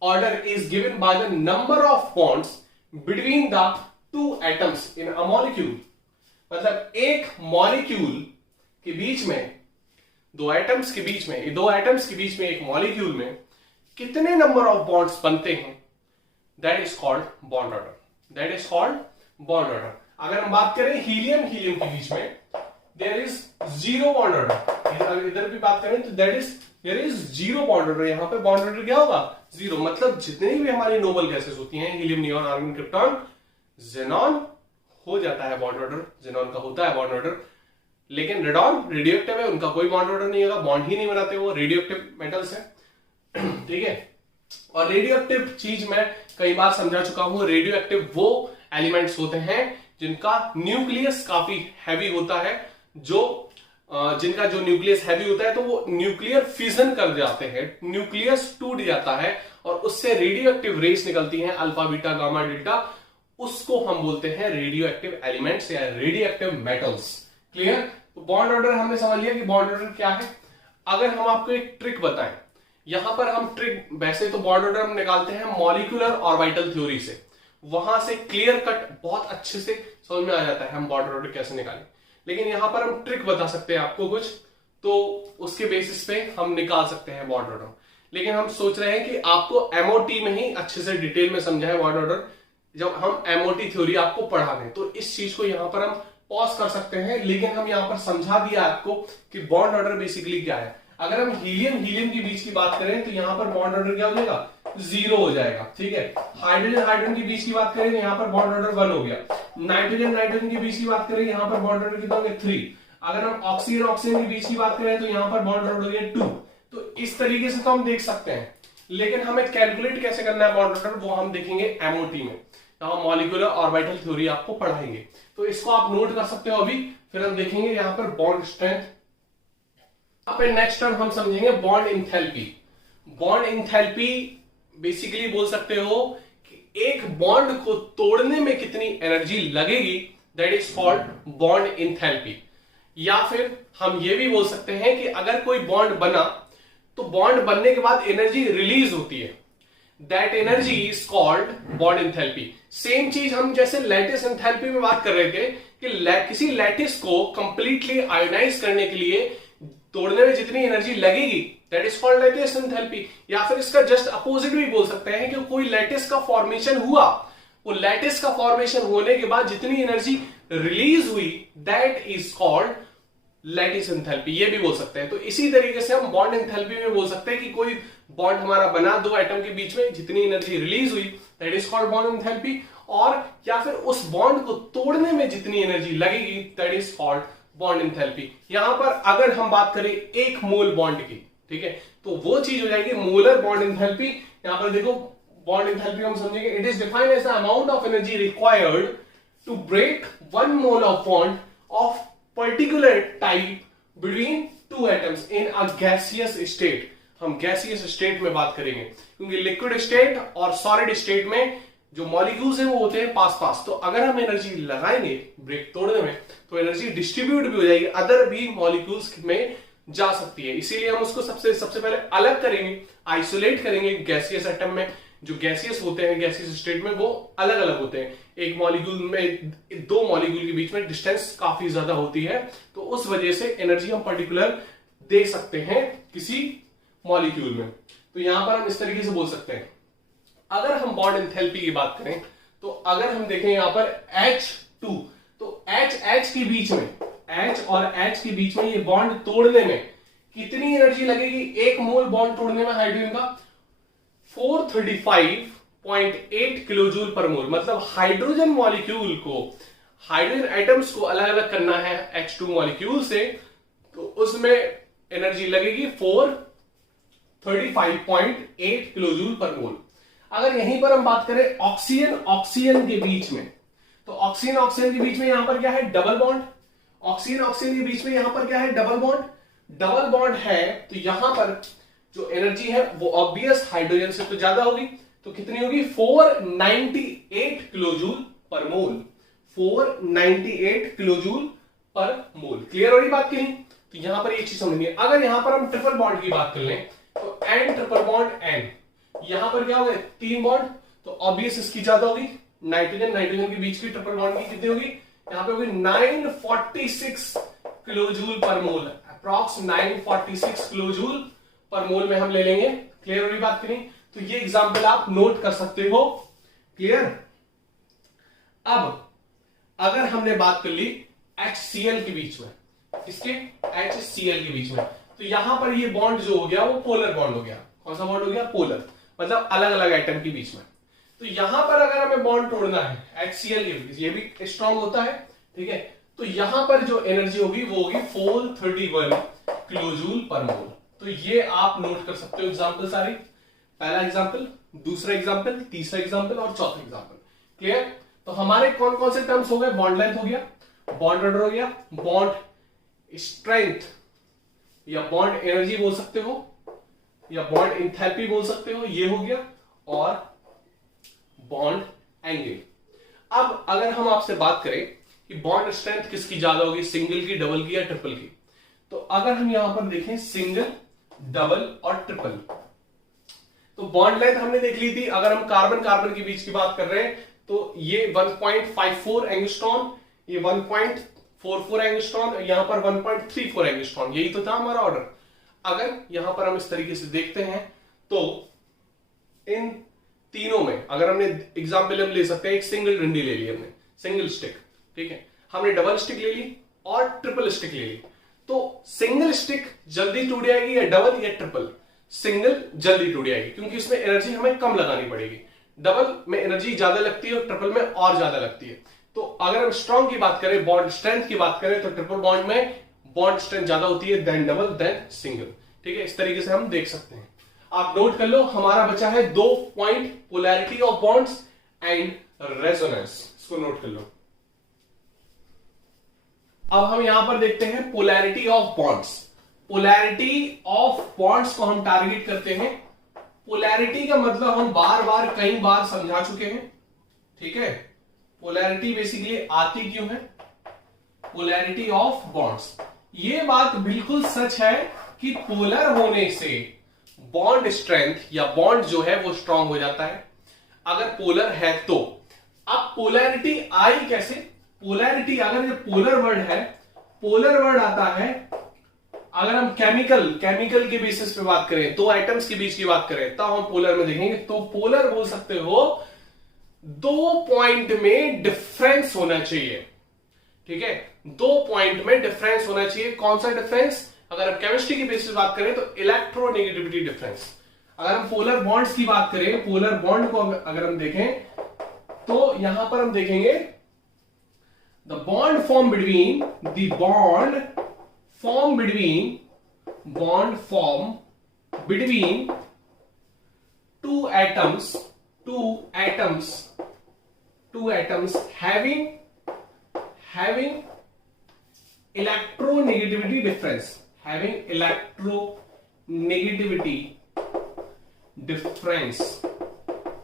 order is given by the number of bonds between the 2 atoms in a molecule. मतलब एक मॉलिक्यूल के बीच में, 2 एटम्स के बीच में, 2 एटम्स के बीच में एक मॉलिक्यूल में कितने नंबर ऑफ बॉन्ड्स बनते हैं, that is called bond order. That is called bond order. अगर हम बात करें हीलियम हीलियम के बीच में, देयर इज 0 बॉन्ड ऑर्डर। इधर भी बात करें तो देयर इज 0 बॉन्ड ऑर्डर। यहां पे बॉन्ड ऑर्डर क्या होगा? 0। मतलब जितनी भी हमारी नोबल गैसेस होती हैं, helium, neon, argon, krypton, xenon, हो जाता है बॉन्ड ऑर्डर, जेनॉन का होता है बॉन्ड ऑर्डर। लेकिन रेडॉन रेडियो एक्टिव है, उनका कोई बॉन्ड ऑर्डर नहीं होगा, बॉन्ड ही नहीं बनाते, वो रेडियो एक्टिव मेटल्स है। ठीक है, और रेडियो एक्टिव चीज मैं कई बार समझा चुका हूं। रेडियो एक्टिव वो एलिमेंट्स होते हैं जिनका न्यूक्लियस काफी हैवी होता है, जिनका जो न्यूक्लियस हैवी होता है तो वो न्यूक्लियर फिजन कर जाते हैं, न्यूक्लियस टूट जाता है और उससे रेडियो एक्टिव रेस निकलती हैं, अल्फा, बीटा, गामा, डेल्टा। उसको हम बोलते हैं रेडियो एक्टिव एलिमेंट्स या रेडियो एक्टिव मेटल्स। क्लियर? तो बॉन्ड ऑर्डर हमने समझ लिया कि बॉन्ड ऑर्डर क्या है। अगर हम आपको एक ट्रिक बताएं, यहां पर हम ट्रिक, वैसे तो बॉन्ड ऑर्डर हम निकालते हैं मॉलिक्यूलर ऑर्बिटल थ्योरी से, वहां से क्लियर कट बहुत अच्छे से समझ में आ जाता है हम बॉन्ड ऑर्डर कैसे निकालें। लेकिन यहां पर हम ट्रिक बता सकते हैं आपको कुछ, तो उसके बेसिस पे हम निकाल सकते हैं बॉन्ड ऑर्डर। लेकिन हम सोच रहे हैं कि आपको एमओटी में ही अच्छे से डिटेल में समझाएं बॉन्ड ऑर्डर, जब हम एमओटी थ्योरी आपको पढ़ा दें। तो इस चीज को यहां पर हम पॉज कर सकते हैं, लेकिन हम यहां पर समझा दिया आपको कि बॉन्ड ऑर्डर बेसिकली क्या है। अगर हम हीलियम हीलियम के बीच की बात करें तो यहां पर बॉन्ड ऑर्डर क्या हो जाएगा? 0 हो जाएगा। ठीक है, हाइड्रोजन हाइड्रोजन के बीच की बात करें तो यहां पर बॉन्ड ऑर्डर 1 हो गया। नाइट्रोजन नाइट्रोजन के बीच की बात करें, यहां पर बॉन्ड ऑर्डर कितना हो गया? 3। अगर हम ऑक्सीजन ऑक्सीजन के बीच की बात करें तो यहां पर बॉन्ड ऑर्डर हो गया 2। तो इस तरीके से तो हम देख सकते हैं, लेकिन हमें कैलकुलेट कैसे करना है बॉन्ड ऑर्डर, वो हम देखेंगे एमओटी में। यहाँ मॉलिक्यूलर ऑर्बिटल थ्योरी आपको पढ़ाएंगे, तो इसको आप नोट कर सकते हो अभी, फिर हम देखेंगे यहाँ पर बॉन्ड स्ट्रेंथ। यहाँ पे नेक्स्ट टर्म हम समझेंगे bond enthalpy. Bond enthalpy basically बोल सकते हो कि एक बॉन्ड को तोड़ने में कितनी एनर्जी लगेगी, that is called bond enthalpy. या फिर हम ये भी बोल सकते हैं कि अगर कोई बॉन्ड बना तो बॉन्ड बनने के बाद एनर्जी रिलीज होती है, that energy is called bond enthalpy. Same चीज हम जैसे लैटिस एंथैल्पी में बात कर रहे थे कि किसी लैटिस को कंप्लीटली आयोनाइज करने के लिए तोड़ने में जितनी एनर्जी लगेगी, that is called lattice enthalpy. या फिर इसका जस्ट अपोजिट भी बोल सकते हैं कि कोई लैटिस का फॉर्मेशन हुआ, वो लैटिस का फॉर्मेशन होने के बाद जितनी एनर्जी रिलीज हुई, that is called lattice enthalpy. ये भी बोल सकते हैं। तो इसी तरीके से हम बॉन्ड एंथैल्पी में बोल सकते हैं कि कोई बॉन्ड हमारा बना 2 एटम के बीच में, जितनी एनर्जी रिलीज हुई, that is called bond enthalpy. और या फिर उस बॉन्ड को तोड़ने में जितनी एनर्जी लगेगी, that is called bond enthalpy. यहां पर अगर हम बात करें 1 मोल बॉन्ड की, ठीक है, तो वो चीज हो जाएगी मोलर बॉन्ड एंथैल्पी। यहां पर देखो बॉन्ड एंथैल्पी हम समझेंगे, it is defined as the amount of energy required to break 1 mole of bond of particular type between 2 atoms in a gaseous state. हम गैसियस स्टेट में बात करेंगे, क्योंकि लिक्विड स्टेट और सॉलिड स्टेट में जो मॉलिक्यूल्स हैं वो होते हैं पास पास। तो अगर हम एनर्जी लगाएंगे ब्रेक तोड़ने में, तो एनर्जी डिस्ट्रीब्यूट भी हो जाएगी अदर भी मॉलिक्यूल्स में, जा सकती है। इसीलिए हम उसको सबसे पहले अलग करेंगे, आइसोलेट करेंगे गैसियस एटम में। जो गैसियस होते हैं, गैसियस स्टेट में, वो अलग अलग होते हैं। एक मॉलिक्यूल में, दो मॉलिक्यूल के बीच में डिस्टेंस काफी ज्यादा होती है, तो उस वजह से एनर्जी हम पर्टिकुलर दे सकते हैं किसी मॉलिक्यूल में। तो यहां पर हम इस तरीके से बोल सकते हैं। अगर हम बॉन्ड एंथैल्पी की बात करें, तो अगर हम देखें यहां पर H2, तो H के बीच में, H और H के बीच में ये बॉन्ड तोड़ने में कितनी एनर्जी लगेगी? एक मोल बॉन्ड तोड़ने में हाइड्रोजन का 435.8 किलोजूल पर मोल। मतलब हाइड्रोजन मॉलिक्यूल को, हाइड्रोजन एटम्स को अलग अलग करना है H2 मॉलिक्यूल से, तो उसमें एनर्जी लगेगी 435.8 किलोजूल पर मोल। अगर यहीं पर हम बात करें ऑक्सीजन के बीच में, तो ऑक्सीजन के बीच में यहां पर क्या है? Double bond. ऑक्सीजन के बीच में यहां पर क्या है? डबल बॉन्ड है, तो यहां पर जो एनर्जी है वो ऑब्वियस हाइड्रोजन से तो ज्यादा होगी, तो कितनी होगी? 498 किलोजूल पर मोल। 498 किलोजूल पर मोल। क्लियर हो रही बात की नहीं? तो यहां पर एक चीज समझनी है। अगर यहां पर हम ट्रिपल बॉन्ड की बात कर लें, तो N ट्रिपल बॉन्ड N, यहां पर क्या हो गए? 3 बॉन्ड, तो ऑब्वियस इसकी ज्यादा होगी। नाइट्रोजन के बीच की ट्रिपल बॉन्ड की कितनी होगी? यहां पे होगी 946 किलोजूल पर मोल। अप्रॉक्स 946 किलोजूल पर मोल में हम ले लेंगे। क्लियर हो रही बात की नहीं? तो ये एग्जांपल आप नोट कर सकते हो। क्लियर? अब अगर हमने बात कर ली HCl के बीच में, इसके HCl के बीच में, तो यहां पर ये बॉन्ड जो हो गया वो पोलर बॉन्ड हो गया। कौन सा बॉन्ड हो गया? पोलर, मतलब अलग अलग एटम के बीच में। तो यहां पर अगर हमें बॉन्ड तोड़ना है HCl के बीच, ये भी स्ट्रांग होता है, ठीक है, तो यहां पर जो एनर्जी होगी वो होगी 431 किलोजूल पर मोल। तो ये आप नोट कर सकते हो एग्जांपल सारे। पहला एग्जांपल, दूसरा एग्जांपल, तीसरा एग्जांपल और चौथा एग्जांपल। क्लियर? तो हमारे कौन कौन से टर्म्स हो गए? बॉन्ड लेंथ हो गया, बॉन्ड ऑर्डर हो गया, बॉन्ड स्ट्रेंथ या बॉन्ड एनर्जी बोल सकते हो, या बॉन्ड एंथैल्पी बोल सकते हो, ये हो गया, और बॉन्ड एंगल। अब अगर हम आपसे बात करें कि बॉन्ड स्ट्रेंथ किसकी ज्यादा होगी, सिंगल की, डबल की या ट्रिपल की, तो अगर हम यहां पर देखें सिंगल, डबल और ट्रिपल, तो बॉन्ड लेंथ हमने देख ली थी। अगर हम कार्बन के बीच की बात कर रहे हैं, तो ये 1.54 एंगस्ट्रॉम, ये 1.44 एंगस्ट्रॉम, यहां पर 1.34 एंगस्ट्रॉम, यही तो था हमारा ऑर्डर। अगर यहां पर हम इस तरीके से देखते हैं, तो इन तीनों में अगर हमने एग्जाम्पल हम ले सकते हैं, एक सिंगल डंडी ले ली हमने, सिंगल स्टिक, ठीक है, हमने डबल स्टिक ले ली और ट्रिपल स्टिक ले ली। तो सिंगल स्टिक जल्दी टूट जाएगी या डबल या ट्रिपल? सिंगल जल्दी टूट जाएगी, क्योंकि इसमें एनर्जी हमें कम लगानी पड़ेगी। डबल में एनर्जी ज्यादा लगती है और ट्रिपल में और ज्यादा लगती है। तो अगर हम स्ट्रॉन्ग की बात करें, बॉन्ड स्ट्रेंथ की बात करें, तो ट्रिपल बॉन्ड में बॉन्ड स्ट्रेंथ ज्यादा होती है देन डबल देन सिंगल। ठीक है, इस तरीके से हम देख सकते हैं। आप नोट कर लो, हमारा बचा है 2 point, polarity of bonds and resonance. इसको नोट कर लो। अब हम यहां पर देखते हैं polarity of bonds. Polarity of bonds को हम टारगेट करते हैं। पोलैरिटी का मतलब हम बार बार कई बार समझा चुके हैं, ठीक है। पोलैरिटी बेसिकली आती क्यों है? Polarity of bonds. ये बात बिल्कुल सच है कि पोलर होने से बॉन्ड स्ट्रेंथ या बॉन्ड जो है वो स्ट्रांग हो जाता है, अगर पोलर है तो। अब पोलैरिटी आई कैसे? पोलैरिटी, अगर ये पोलर वर्ड है, पोलर वर्ड आता है अगर हम केमिकल के बेसिस पे बात करें, दो एटम्स के बीच की बात करें, तब हम पोलर में देखेंगे। तो पोलर बोल सकते हो 2 पॉइंट में डिफरेंस होना चाहिए, ठीक है, 2 पॉइंट में डिफरेंस होना चाहिए। कौन सा डिफरेंस? अगर हम केमिस्ट्री की बेसिस बात करें तो इलेक्ट्रोनेगेटिविटी डिफरेंस। अगर हम पोलर बॉन्ड्स की बात करें, पोलर बॉन्ड को अगर हम देखें, तो यहां पर हम देखेंगे the bond form between two atoms having electronegativity difference,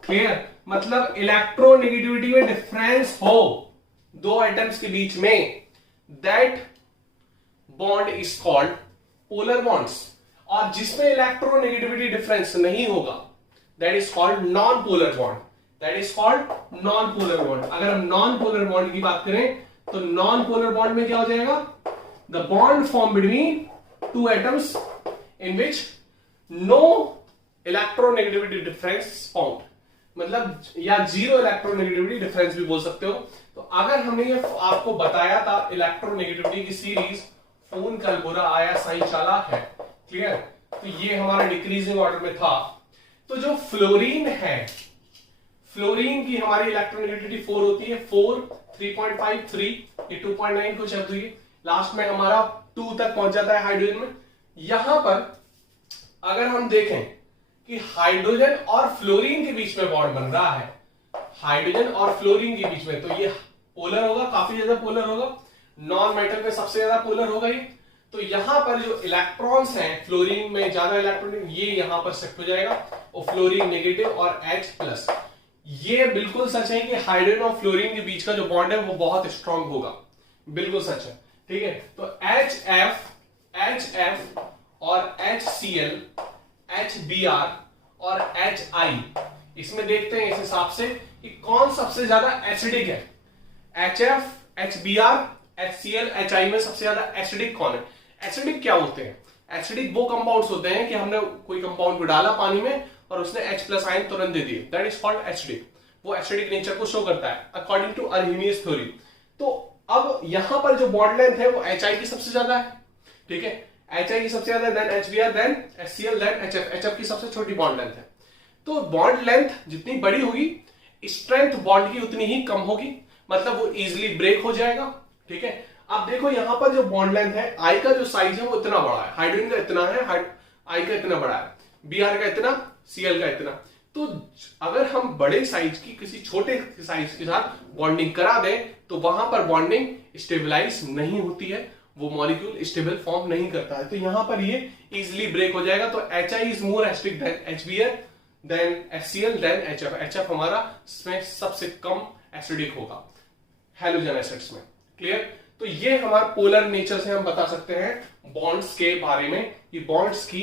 clear? मतलब इलेक्ट्रोनेगेटिविटी में डिफरेंस हो दो एटम्स के बीच में, that bond is called polar bonds और जिसमें इलेक्ट्रोनेगेटिविटी डिफरेंस नहीं होगा, that is called non polar bond. That is called non polar bond. अगर हम नॉन पोलर बॉन्ड की बात करें तो नॉन पोलर बॉन्ड में क्या हो जाएगा, the bond form between two atoms in which no electronegativity difference found, मतलब या जीरो इलेक्ट्रोनेगेटिविटी डिफरेंस भी बोल सकते हो। तो अगर हमने ये आपको बताया था इलेक्ट्रोनेगेटिविटी की सीरीज, फोन कल बुरा आया साई चालाक है, क्लियर, तो ये हमारा डिक्रीजिंग ऑर्डर में था। तो जो फ्लोरीन है, फ्लोरीन की हमारी इलेक्ट्रोनेगेटिविटी 4 होती है, 4, 3.5, 3, ये 2.9 कुछ है, तो ये लास्ट में हमारा 2 तक पहुंच जाता है हाइड्रोजन में। यहां पर अगर हम देखें कि हाइड्रोजन और फ्लोरीन के बीच में बॉन्ड बन रहा है, हाइड्रोजन और फ्लोरीन के बीच में, तो ये पोलर होगा, काफी ज्यादा पोलर होगा, नॉन मेटल में सबसे ज्यादा पोलर होगा ये। तो यहां पर जो इलेक्ट्रॉन्स हैं, फ्लोरीन में ज्यादा इलेक्ट्रॉन, ये यहां पर शिफ्ट हो जाएगा और फ्लोरीन नेगेटिव और H+। ये बिल्कुल सच है कि हाइड्रोजन और फ्लोरीन के बीच का जो बॉन्ड है वो बहुत स्ट्रांग होगा, बिल्कुल सच है, ठीक है। तो HF और HCl, HBr और HI, इसमें देखते हैं इस हिसाब से कि कौन सबसे ज्यादा एसिडिक है। HF, HBr, HCl, HI में सबसे ज्यादा एसिडिक कौन है? एसिडिक क्या होते हैं? एसिडिक वो कंपाउंड्स होते हैं कि हमने कोई कंपाउंड को डाला पानी में और उसने H+ आयन तुरंत दे दिए, दैट इज कॉल्ड एसिडिक। वो एसिडिक नेचर को शो करता है अकॉर्डिंग टू अर्हीनियस थ्योरी। तो अब यहां पर जो बॉन्ड लेंथ है वो HI की सबसे ज्यादा है, ठीक है, HI की सबसे ज्यादा, then HBr, then HCl, then HF की सबसे छोटी बॉन्ड लेंथ है। तो बॉन्ड लेंथ जितनी बड़ी होगी, स्ट्रेंथ बॉन्ड की उतनी ही कम होगी, मतलब वो इजिली ब्रेक हो जाएगा, ठीक है। अब देखो यहां पर जो बॉन्ड लेंथ है, आई का जो साइज है वो इतना बड़ा है, हाइड्रोजन का इतना है, आई का इतना बड़ा है, Br का इतना, Cl का इतना। तो अगर हम बड़े साइज की किसी छोटे साइज के साथ बॉन्डिंग करा दें तो वहां पर बॉन्डिंग स्टेबलाइज नहीं होती है, वो मॉलिक्यूल स्टेबल फॉर्म नहीं करता है, तो यहां पर ये इजिली ब्रेक हो जाएगा। तो HI is more acidic than HBr, then HCl, then HF। HF हमारा इसमें सबसे कम एसिडिक होगा हैलोजन एसिड्स में, क्लियर। तो ये हमारा पोलर नेचर से हम बता सकते हैं बॉन्ड्स के बारे में कि बॉन्ड्स की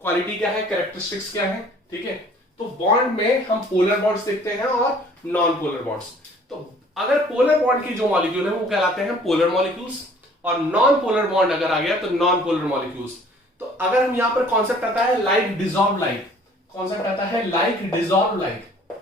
क्वालिटी क्या है, कैरेक्टरिस्टिक्स क्या है, ठीक है। तो बॉन्ड में हम पोलर बॉन्ड्स देखते हैं और नॉन पोलर बॉन्ड्स। तो अगर पोलर बॉन्ड की जो मॉलिक्यूल है वो कहलाते हैं पोलर मॉलिक्यूल्स, और नॉन पोलर बॉन्ड अगर आ गया तो नॉन पोलर मॉलिक्यूल्स। तो अगर हम यहां पर कॉन्सेप्ट आता है लाइक डिसॉल्व लाइक, कॉन्सेप्ट आता है लाइक डिसॉल्व लाइक।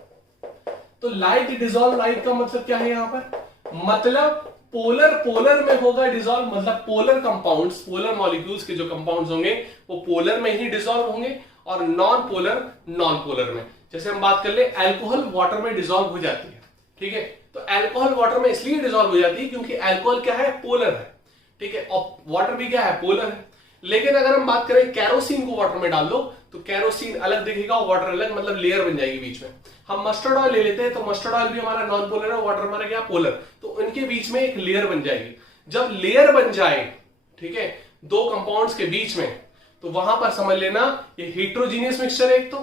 तो लाइक डिसॉल्व लाइक का मतलब क्या है यहां पर, मतलब पोलर पोलर में होगा डिसॉल्व, मतलब पोलर कंपाउंड्स, पोलर मॉलिक्यूल्स के जो कंपाउंड्स होंगे वो पोलर में ही डिसॉल्व होंगे और नॉन पोलर नॉन पोलर में। जैसे हम बात कर ले, अल्कोहल वाटर में डिसॉल्व हो जाती है, ठीक है। तो अल्कोहल वाटर में इसलिए डिसॉल्व हो जाती है क्योंकि अल्कोहल क्या है, पोलर है, ठीक है, और वाटर भी क्या है, पोलर है। लेकिन अगर हम बात करें कैरोसिन को वाटर में डाल दो तो कैरोसिन अलग दिखेगा और वाटर अलग, मतलब लेयर बन जाएगी बीच में। हम मस्टर्ड ऑयल ले लेते हैं तो मस्टर्ड ऑयल भी हमारा नॉन पोलर है, वाटर हमारा क्या, पोलर। तो उनके बीच में एक लेयर बन जाएगी। जब लेयर बन जाए, ठीक है, दो कंपाउंड्स के बीच में, तो वहां पर समझ लेना ये हेट्रोजीनियस मिक्सचर है एक, तो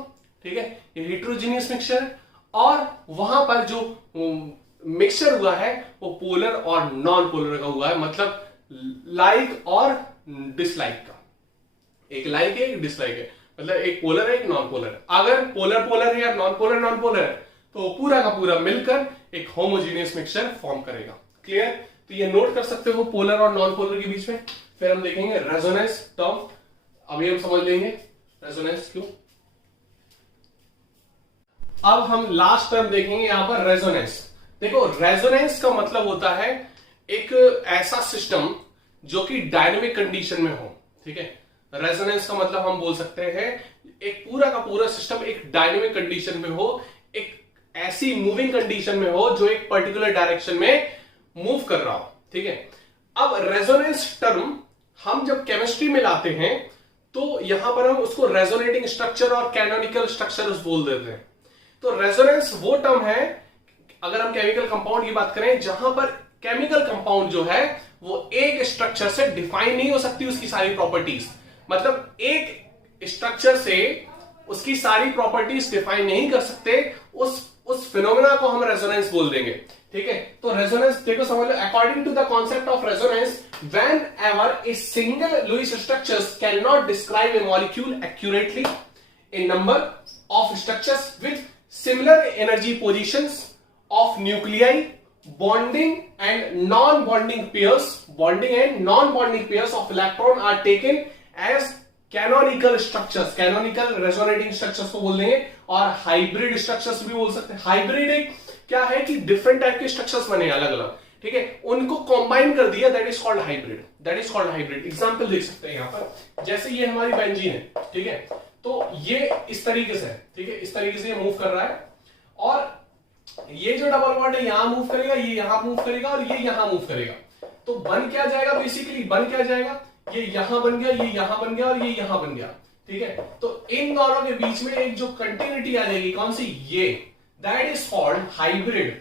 ठीक है, ये हेट्रोजीनियस मिक्सचर है, और वहां पर जो मिक्सचर हुआ है वो पोलर और नॉन पोलर का हुआ है, मतलब लाइक और डिसलाइक का, एक लाइक है एक डिसलाइक है, मतलब एक पोलर है एक नॉन पोलर है। अगर पोलर पोलर है या नॉन पोलर है तो पूरा का पूरा मिलकर एक होमोजीनियस मिक्सचर फॉर्म करेगा, क्लियर। तो ये नोट कर सकते हो पोलर और नॉन पोलर के बीच में। फिर हम देखेंगे रेजोनेंस टर्म, अभी हम समझ लेंगे रेजोनेंस क्यों। अब हम लास्ट टर्म देखेंगे यहां पर रेजोनेंस। देखो रेजोनेंस का मतलब होता है एक ऐसा सिस्टम जो कि डायनेमिक कंडीशन में हो, ठीक है। रेजोनेंस का मतलब हम बोल सकते हैं एक पूरा का पूरा सिस्टम एक डायनेमिक कंडीशन में हो, एक ऐसी मूविंग कंडीशन में हो जो एक पर्टिकुलर डायरेक्शन में मूव कर रहा हो, ठीक है। अब रेजोनेंस टर्म हम जब केमिस्ट्री में लाते हैं तो यहां पर हम उसको रेजोनेटिंग स्ट्रक्चर और कैनोनिकल स्ट्रक्चर बोल देते हैं। तो रेजोनेंस वो टर्म है, अगर हम केमिकल कंपाउंड की बात करें, जहां पर केमिकल कंपाउंड जो है वो एक स्ट्रक्चर से डिफाइन नहीं हो सकती उसकी सारी प्रॉपर्टीज, मतलब एक स्ट्रक्चर से उसकी सारी प्रॉपर्टीज डिफाइन नहीं कर सकते, उस फिनोमेना को हम रेजोनेंस बोल देंगे। ठीक है, तो रेजोनेंस देखो समझ लो, according to the concept of resonance, whenever a single Lewis structures can not describe a molecule accurately, a number of structures with similar energy positions of nuclei, bonding and non-bonding pairs, bonding and non-bonding pairs of electron are taken as canonical structures, canonical resonating structures को बोल देंगे, और hybrid structures भी बोल सकते हैं। Hybrid एक क्या है कि डिफरेंट टाइप के स्ट्रक्चर्स बने अलग अलग, ठीक है, उनको कंबाइन कर दिया, that is called hybrid, that is called hybrid. Example देख सकते हैं यहाँ पर, जैसे ये हमारी बेंजीन है, ठीक है, तो ये इस तरीके से है, ठीक है, इस तरीके से ये मूव कर रहा है, और ये जो डबल बॉन्ड है यहां मूव करेगा, ये यहां मूव करेगा, और ये यहां मूव करेगा, तो बन क्या जाएगा, बेसिकली बन क्या जाएगा, ये यहां बन गया, ये यहां बन गया, और ये यहां बन गया, ठीक है, तो इन दोनों के बीच में एक जो कंटिन्यूटी आ जाएगी, कौन सी, ये, that is called hybrid,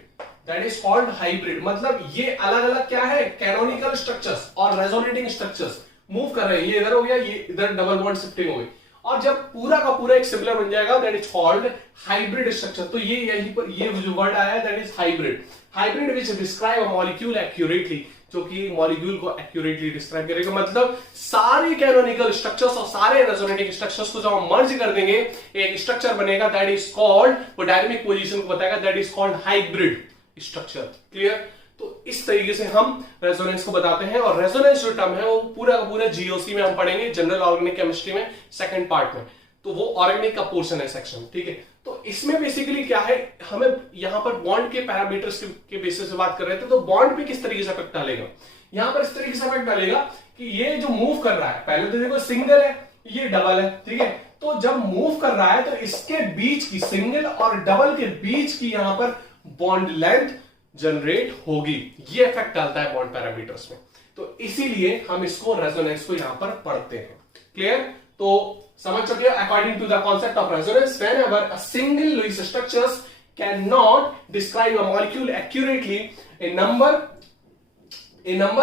that is called hybrid. मतलब ये अलग अलग क्या है, कैनोनिकल स्ट्रक्चर्स और रेजोनेटिंग स्ट्रक्चर्स मूव कर रहे हैं, ये इधर हो गया, ये इधर डबल बॉन्ड शिफ्टिंग हो गई, और जब पूरा का पूरा एक सिमिलर बन जाएगा, that is called hybrid structure. तो ये यहीं पर ये जो वर्ड आया है, that is hybrid, hybrid which describe a molecule accurately, जो कि मॉलिक्यूल को एक्यूरेटली डिस्क्राइब करेगा। मतलब सारे कैनोनिकल स्ट्रक्चर्स और सारे रेजोनेटिंग स्ट्रक्चर्स को जब हम मर्ज कर देंगे, एक स्ट्रक्चर बनेगा, दैट इज कॉल्ड, वो डायनेमिक पोजीशन को बताएगा, that is called hybrid structure. Clear? तो इस तरीके से हम रेजोनेंस को बताते हैं, और रेजोनेंस जो टर्म है वो पूरा का पूरा जीओसी में हम पढ़ेंगे, जनरल ऑर्गेनिक केमिस्ट्री में सेकंड पार्ट में, तो वो ऑर्गेनिक का पोर्शन है सेक्शन, ठीक है। तो इसमें बेसिकली क्या है, हमें यहां पर बॉन्ड के पैरामीटर्स के बेसिस से बात कर रहे थे, तो बॉन्ड पे किस तरीके से इफेक्ट डालेगा, यहां पर इस तरीके से इफेक्ट डालेगा कि ये जो मूव कर रहा है, पहले तो देखो सिंगल है, ये डबल है, ठीक है, तो जब मूव कर रहा है तो इसके बीच की, सिंगल और डबल के बीच की यहां पर बॉन्ड लेंथ जनरेट होगी, ये इफेक्ट डालता है बॉन्ड पैरामीटर्स में, तो इसीलिए हम इसको रेजोनेंस को यहां पर पढ़ते हैं। क्लियर? तो समझ चुके हो, according to the concept of resonance, whenever a single Lewis structures can not describe a molecule accurately, a number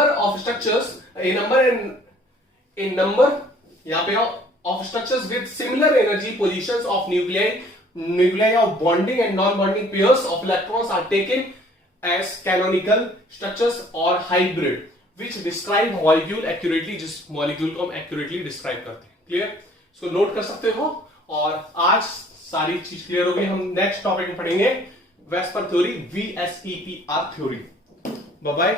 of structures, a number यहां पे of structures with similar energy positions of nuclei of bonding and non bonding pairs of electrons are taken as canonical structures or hybrid which describe molecule accurately, जिस molecule को हम accurately describe करते हैं। Clear? इसको note कर सकते हो, और आज सारी चीज क्लियर हो गई। हम नेक्स्ट टॉपिक में पढ़ेंगे VSEPR theory, VSEPR theory. Bye bye.